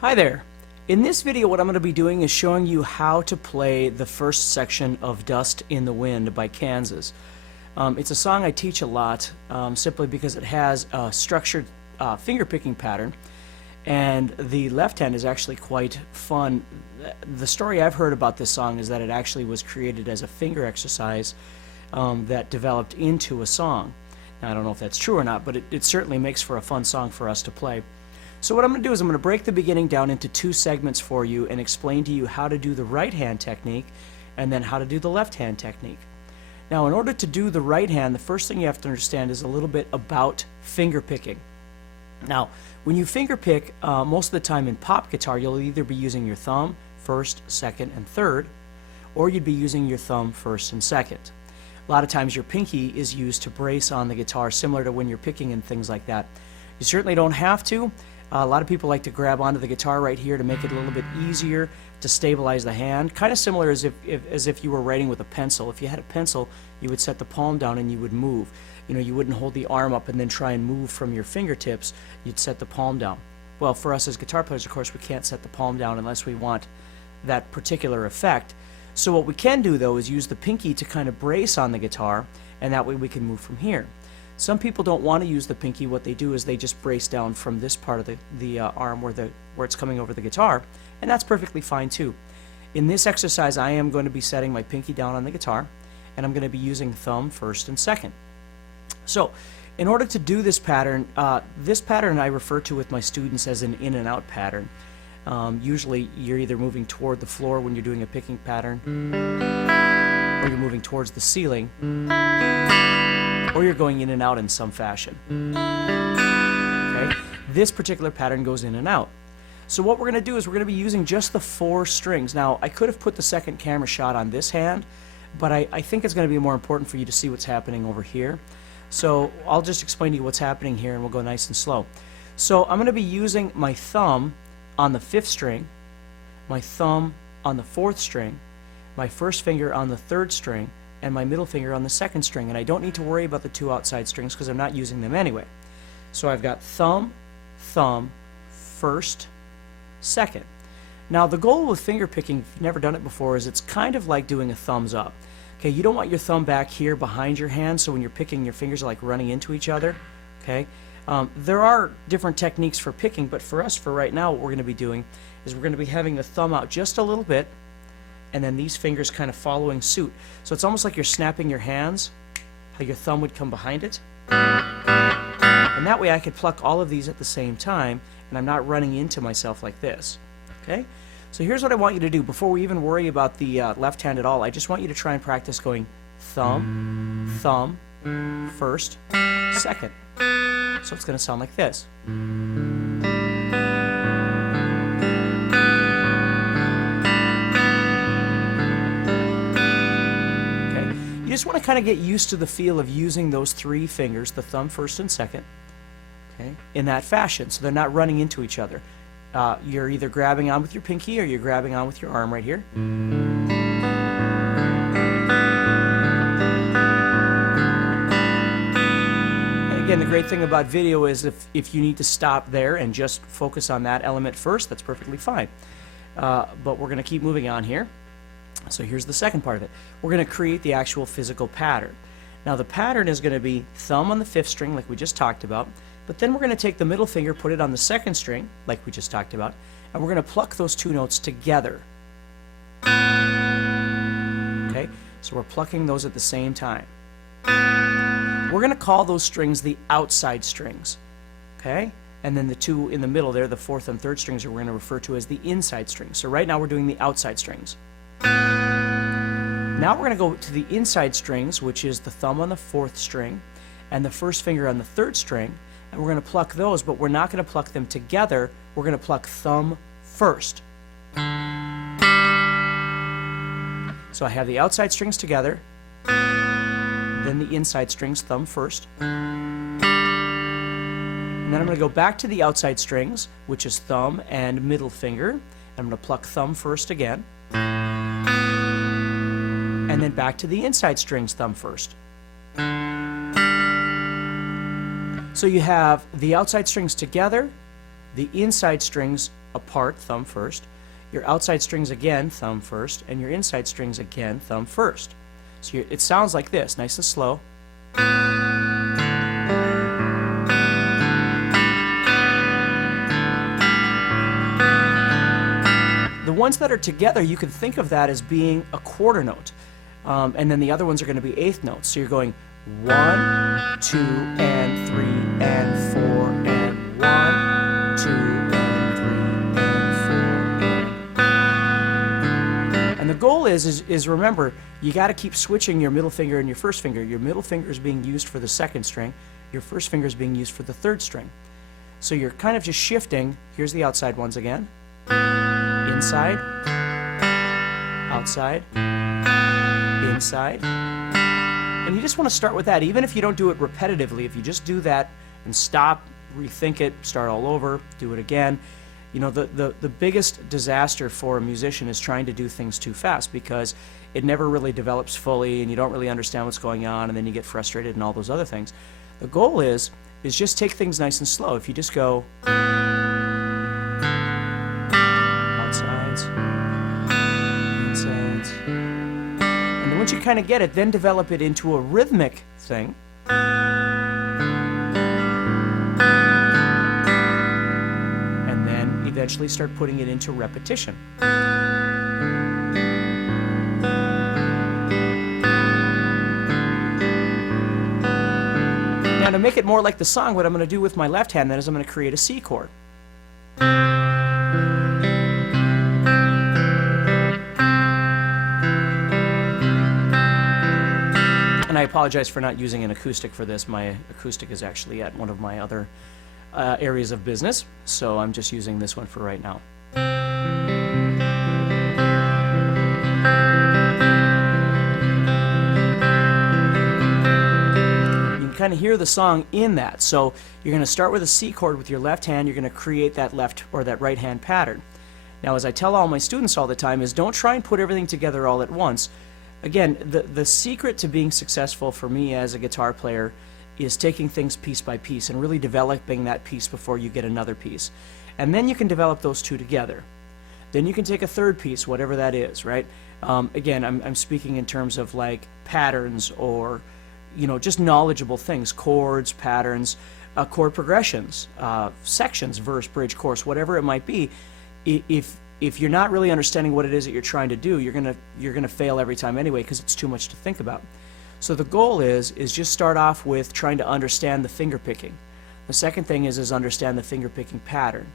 Hi there. In this video what I'm going to be doing is showing you how to play the first section of Dust in the Wind by Kansas. It's a song I teach a lot simply because it has a structured finger picking pattern, and the left hand is actually quite fun. The story I've heard about this song is that it actually was created as a finger exercise that developed into a song. Now I don't know if that's true or not, but it certainly makes for a fun song for us to play. So what I'm going to do is I'm going to break the beginning down into two segments for you and explain to you how to do the right hand technique and then how to do the left hand technique. Now in order to do the right hand, the first thing you have to understand is a little bit about finger picking. Now when you finger pick, most of the time in pop guitar you'll either be using your thumb first, second, and third, or you'd be using your thumb first and second. A lot of times your pinky is used to brace on the guitar, similar to when you're picking and things like that. You certainly don't have to. A lot of people like to grab onto the guitar right here to make it a little bit easier to stabilize the hand, kind of similar as if you were writing with a pencil. If you had a pencil, you would set the palm down and you would move. You know, you wouldn't hold the arm up and then try and move from your fingertips. You'd set the palm down. Well, for us as guitar players, of course, we can't set the palm down unless we want that particular effect. So what we can do, though, is use the pinky to kind of brace on the guitar, and that way we can move from here. Some people don't want to use the pinky. What they do is they just brace down from this part of the arm where it's coming over the guitar, and that's perfectly fine too. In this exercise I am going to be setting my pinky down on the guitar, and I'm going to be using thumb first and second. So in order to do this pattern I refer to with my students as an in and out pattern. Usually you're either moving toward the floor when you're doing a picking pattern, or you're moving towards the ceiling, or you're going in and out in some fashion. Okay? This particular pattern goes in and out. So what we're going to do is we're going to be using just the 4 strings. Now I could have put the second camera shot on this hand, but I think it's going to be more important for you to see what's happening over here. So I'll just explain to you what's happening here and we'll go nice and slow. So I'm going to be using my thumb on the 5th string, my thumb on the 4th string, my first finger on the 3rd string, and my middle finger on the 2nd string, and I don't need to worry about the 2 outside strings because I'm not using them anyway. So I've got thumb, thumb, first, second. Now the goal with finger picking, if you've never done it before, is it's kind of like doing a thumbs up. Okay, you don't want your thumb back here behind your hand, so when you're picking your fingers are like running into each other. Okay, there are different techniques for picking, but for us, for right now, what we're going to be doing is we're going to be having the thumb out just a little bit, and then these fingers kind of following suit. So it's almost like you're snapping your hands, how your thumb would come behind it. And that way I could pluck all of these at the same time, and I'm not running into myself like this. Okay? So here's what I want you to do. Before we even worry about the left hand at all, I just want you to try and practice going thumb, thumb, first, second. So it's going to sound like this. You just want to kind of get used to the feel of using those 3 fingers, the thumb first and second, okay, in that fashion, so they're not running into each other. You're either grabbing on with your pinky or you're grabbing on with your arm right here. And again, the great thing about video is if you need to stop there and just focus on that element first, that's perfectly fine. But we're going to keep moving on here. So here's the second part of it. We're going to create the actual physical pattern. Now the pattern is going to be thumb on the 5th string like we just talked about, but then we're going to take the middle finger, put it on the 2nd string like we just talked about, and we're going to pluck those 2 notes together. Okay, so we're plucking those at the same time. We're going to call those strings the outside strings. Okay, and then the 2 in the middle there, the 4th and 3rd strings, are we're going to refer to as the inside strings. So right now we're doing the outside strings. Now we're going to go to the inside strings, which is the thumb on the 4th string and the first finger on the 3rd string, and we're going to pluck those, but we're not going to pluck them together. We're going to pluck thumb first. So I have the outside strings together, then the inside strings, thumb first, and then I'm going to go back to the outside strings, which is thumb and middle finger, and I'm going to pluck thumb first again, and then back to the inside strings, thumb first. So you have the outside strings together, the inside strings apart, thumb first, your outside strings again, thumb first, and your inside strings again, thumb first. So it sounds like this, nice and slow. The ones that are together, you can think of that as being a quarter note. And then the other ones are going to be eighth notes. So you're going 1, 2, and 3, and 4, and 1, 2, and 3, and 4. And the goal is remember, you got to keep switching your middle finger and your first finger. Your middle finger is being used for the second string. Your first finger is being used for the third string. So you're kind of just shifting. Here's the outside ones again. Inside, outside, inside. And you just want to start with that, even if you don't do it repetitively. If you just do that and stop, rethink it, start all over, do it again. You know, the biggest disaster for a musician is trying to do things too fast, because it never really develops fully and you don't really understand what's going on, and then you get frustrated and all those other things. The goal is just take things nice and slow. If you just go outsides, insides, and then once you kind of get it, then develop it into a rhythmic thing. And then eventually start putting it into repetition. Now, to make it more like the song, what I'm going to do with my left hand then is I'm going to create a C chord. And I apologize for not using an acoustic for this. My acoustic is actually at one of my other areas of business, so I'm just using this one for right now. Kind of hear the song in that. So you're going to start with a C chord with your left hand. You're going to create that left or that right hand pattern. Now, as I tell all my students all the time, is don't try and put everything together all at once. Again, the secret to being successful for me as a guitar player is taking things piece by piece and really developing that piece before you get another piece. And then you can develop those two together. Then you can take a third piece, whatever that is, right? Again, I'm speaking in terms of like patterns or just knowledgeable things, chords, patterns, chord progressions, sections, verse, bridge, chorus, whatever it might be. If you're not really understanding what it is that you're trying to do, you're gonna fail every time anyway, because it's too much to think about. So the goal is just start off with trying to understand the finger picking. The second thing is understand the finger picking pattern.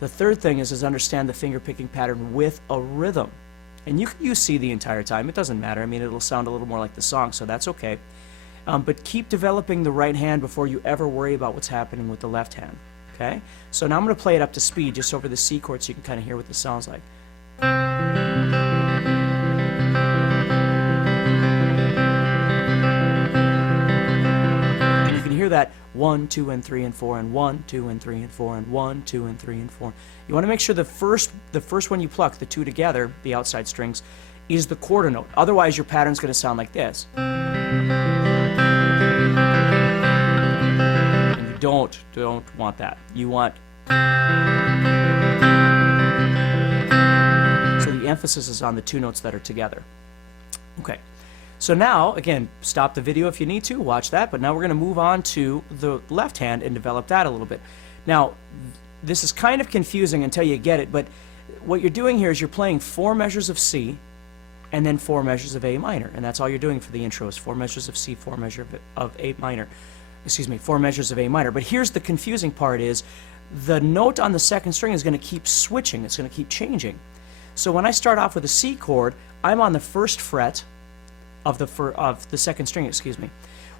The third thing is understand the finger picking pattern with a rhythm. And you can use C the entire time. It doesn't matter. I mean, it'll sound a little more like the song, so that's okay. But keep developing the right hand before you ever worry about what's happening with the left hand. Okay? So now I'm going to play it up to speed just over the C chord so you can kind of hear what this sounds like. And you can hear that 1, 2, and 3, and 4, and 1, 2, and 3, and 4, and 1, 2, and 3, and 4. You want to make sure the first one you pluck, the two together, the outside strings, is the quarter note. Otherwise, your pattern's going to sound like this. And you don't want that. You want... So the emphasis is on the two notes that are together. Okay. So now, again, stop the video if you need to, watch that, but now we're going to move on to the left hand and develop that a little bit. Now, this is kind of confusing until you get it, but what you're doing here is you're playing 4 measures of C, and then 4 measures of A minor, and that's all you're doing for the intro is 4 measures of C, 4 measures of A minor. Excuse me, 4 measures of A minor. But here's the confusing part is the note on the second string is going to keep switching. It's going to keep changing. So when I start off with a C chord, I'm on the first fret of the second string, excuse me.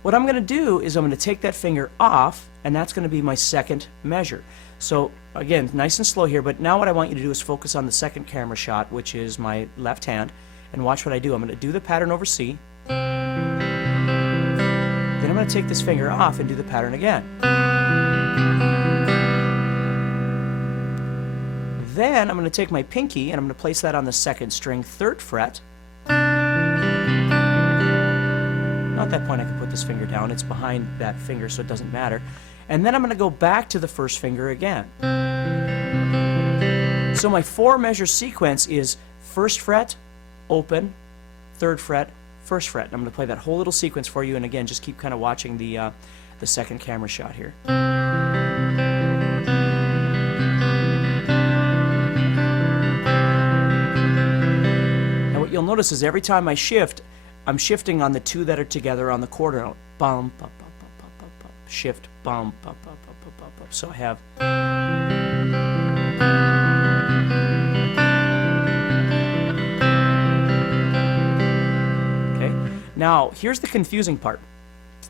What I'm going to do is I'm going to take that finger off, and that's going to be my second measure. So again, nice and slow here, but now what I want you to do is focus on the second camera shot, which is my left hand. And watch what I do. I'm going to do the pattern over C. Then I'm going to take this finger off and do the pattern again. Then I'm going to take my pinky and I'm going to place that on the second string, 3rd fret. Now at that point I can put this finger down. It's behind that finger, so it doesn't matter. And then I'm going to go back to the first finger again. So my 4-measure sequence is 1st fret, open, 3rd fret, 1st fret. I'm going to play that whole little sequence for you, and again, just keep kind of watching the second camera shot here. Now what you'll notice is every time I shift, I'm shifting on the 2 that are together on the quarter note. Bum, bum, bum, bum, bum, bum, bum. Shift, bum, bum, bum, bum, bum, bum, bum. So I have. Now, here's the confusing part.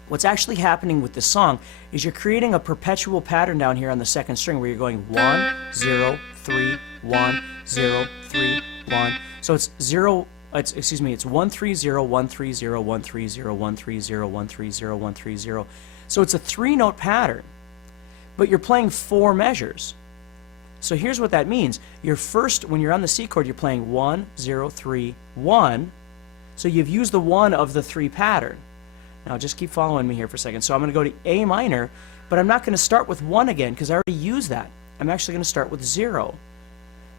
What's actually happening with this song is you're creating a perpetual pattern down here on the 2nd string where you're going 1, 0, 3, 1, 0, 3, 1. So it's 0, it's 1, 3, 0, 1, 3, 0, 1, 3, 0, 1, 3, 0, 1, 3, 0, 1, 3, 0. So it's a 3-note pattern, but you're playing 4 measures. So here's what that means. When you're on the C chord, you're playing 1, 0, 3, 1. So you've used the 1 of the 3 pattern. Now just keep following me here for a second. So I'm going to go to A minor, but I'm not going to start with 1 again because I already used that. I'm actually going to start with 0.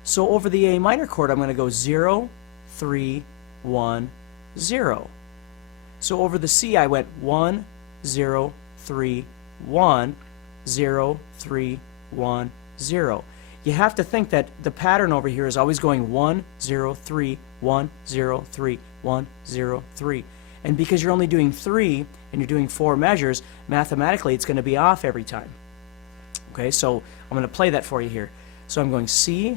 So over the A minor chord, I'm going to go 0, 3, 1, 0. So over the C, I went 1, 0, 3, 1, 0, 3, 1, 0. You have to think that the pattern over here is always going 1, 0, 3, 1, 0, 3, 1, 0, 3. And because you're only doing 3 and you're doing 4 measures, mathematically it's going to be off every time. Okay, so I'm going to play that for you here. So I'm going C. I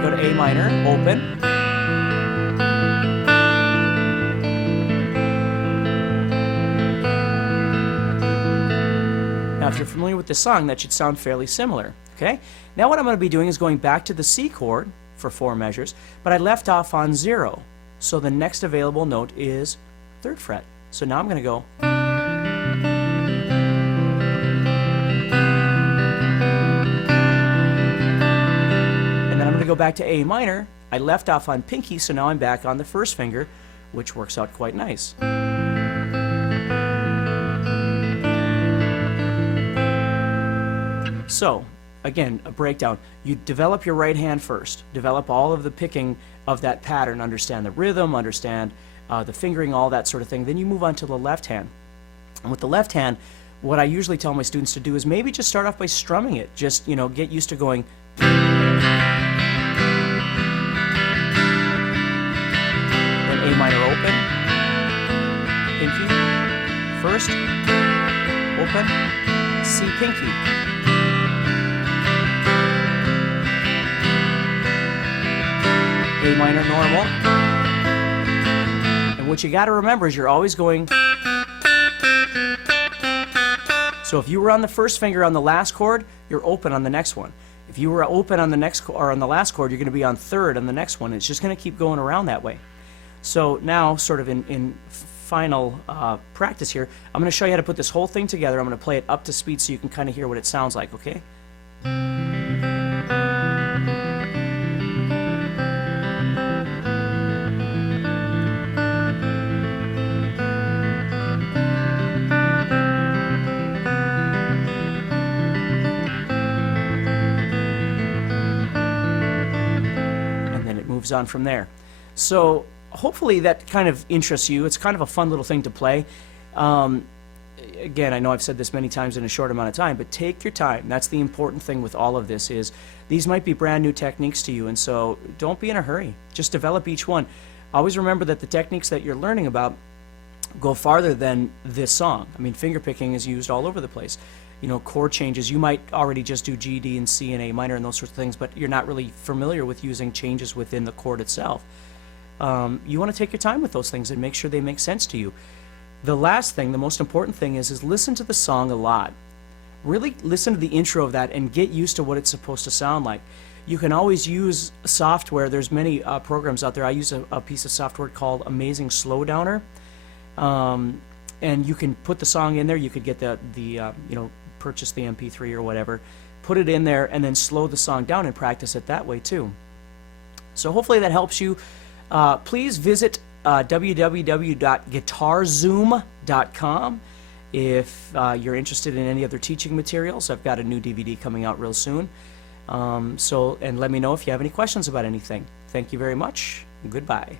go to A minor, open. Now, if you're familiar with this song, that should sound fairly similar. Okay? Now what I'm going to be doing is going back to the C chord for 4 measures, but I left off on 0. So the next available note is 3rd fret. So now I'm going to go. And then I'm going to go back to A minor. I left off on pinky, so now I'm back on the 1st finger, which works out quite nice. So, again, a breakdown. You develop your right hand first. Develop all of the picking of that pattern. Understand the rhythm, understand the fingering, all that sort of thing. Then you move on to the left hand. And with the left hand, what I usually tell my students to do is maybe just start off by strumming it. Just, you know, get used to going. Then A minor open. Pinky. 1st. Open. C pinky. A minor normal. And what you got to remember is you're always going. So if you were on the 1st finger on the last chord, you're open on the next one. If you were open on the next or on the last chord, you're going to be on 3rd on the next one. It's just going to keep going around that way. So now, sort of in final practice here, I'm going to show you how to put this whole thing together. I'm going to play it up to speed so you can kind of hear what it sounds like, okay? On from there. So hopefully that kind of interests you. It's kind of a fun little thing to play. Again, I know I've said this many times in a short amount of time, but take your time. That's the important thing with all of this is these might be brand new techniques to you, and so don't be in a hurry. Just develop each one. Always remember that the techniques that you're learning about go farther than this song. I mean, finger picking is used all over the place. You know, chord changes, you might already just do G, D, and C and A minor and those sorts of things, but you're not really familiar with using changes within the chord itself. You want to take your time with those things and make sure they make sense to you. The last thing, the most important thing is listen to the song a lot. Really listen to the intro of that and get used to what it's supposed to sound like. You can always use software. There's many programs out there. I use a piece of software called Amazing Slowdowner. And you can put the song in there. You could get you know, purchase the MP3 or whatever, put it in there, and then slow the song down and practice it that way too. So hopefully that helps you. Please visit www.guitarzoom.com If you're interested in any other teaching materials, I've got a new DVD coming out real soon. And let me know if you have any questions about anything. Thank you very much. Goodbye.